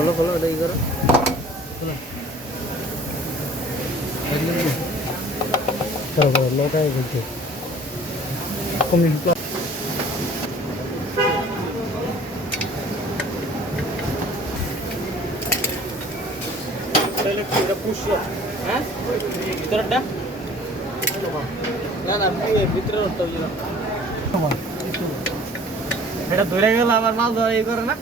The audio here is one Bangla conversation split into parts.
খোলো খোলো এটা ই করো করো করো লোটাই বলছে কমিউনিটি হ্যাঁ ভিতরটা না না ভিতরে এটা ধরে গেল আবার মাল ধরা ই করে না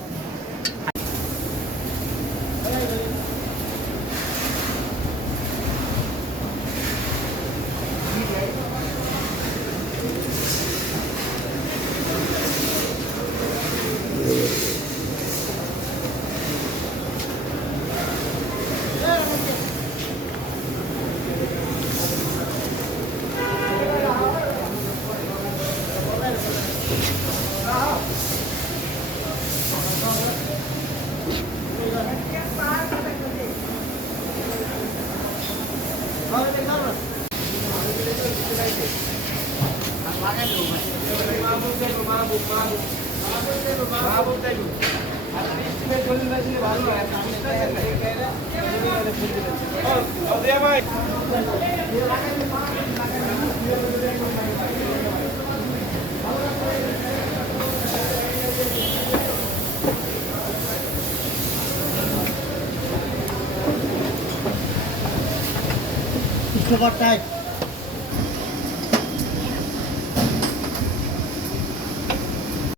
টাইট